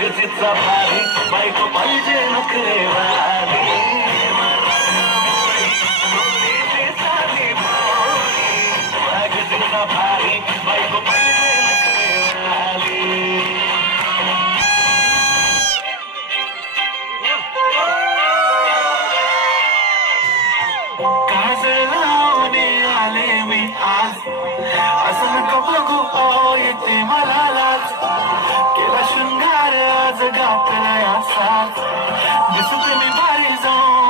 गरजेचा भारी बायको पाहिजे नखरे भारी बायको पाहिजे नखरे काजळ मी आज. असं नको बघू ओ येते मला लाज केला शृंगार आज गातला या साथ दिसते मी बाहेर जाऊ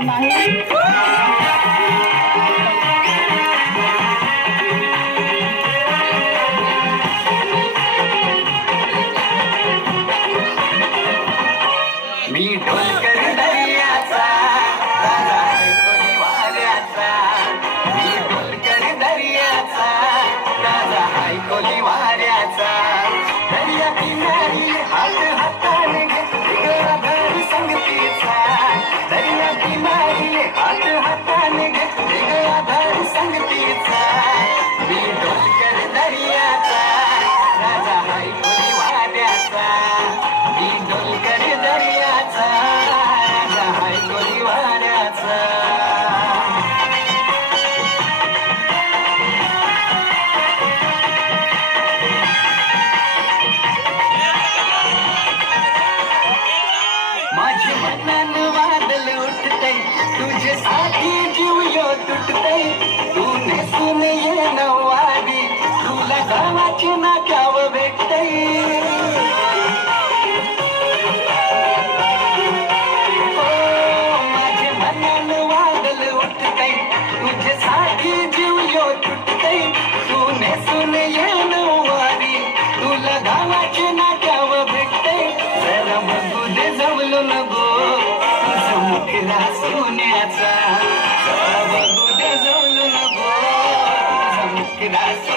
Mà. बघू समुद्रा सोन्याचा. बघू डझोल नको. समुद्रा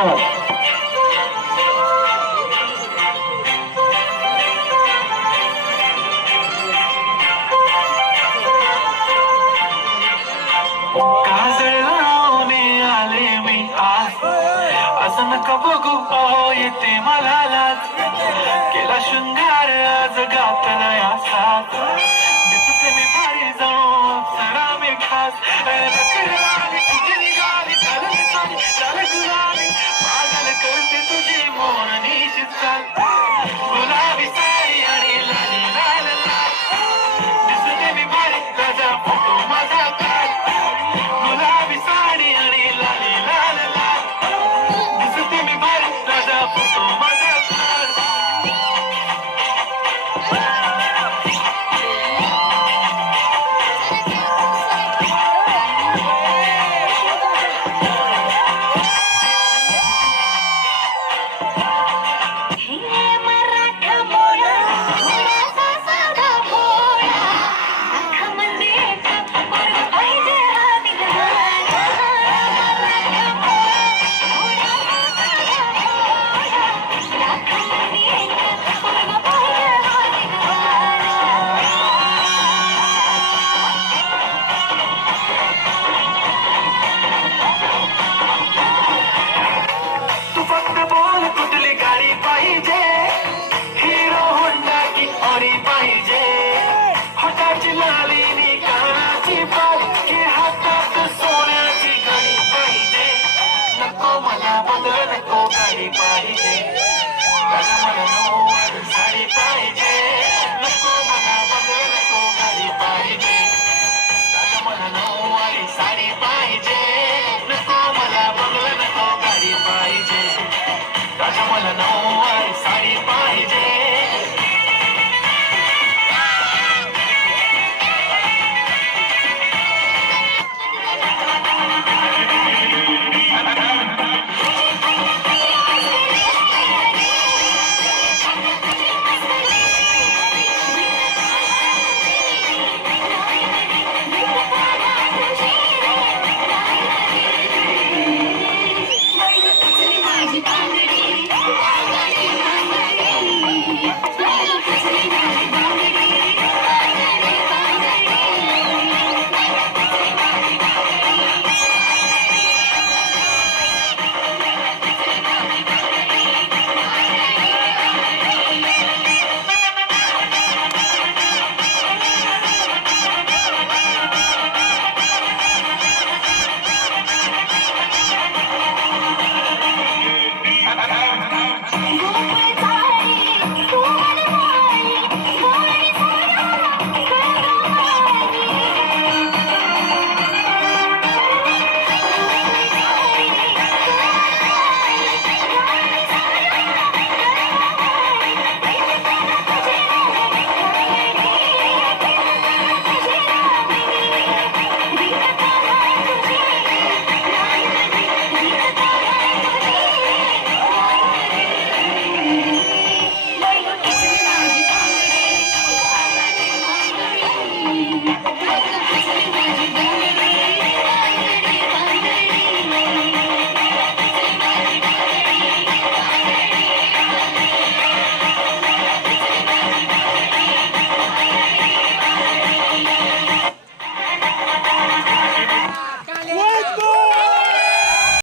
धन्यवाद नका बघू येते मला लाज केला शृंगार आज गातला या साथ.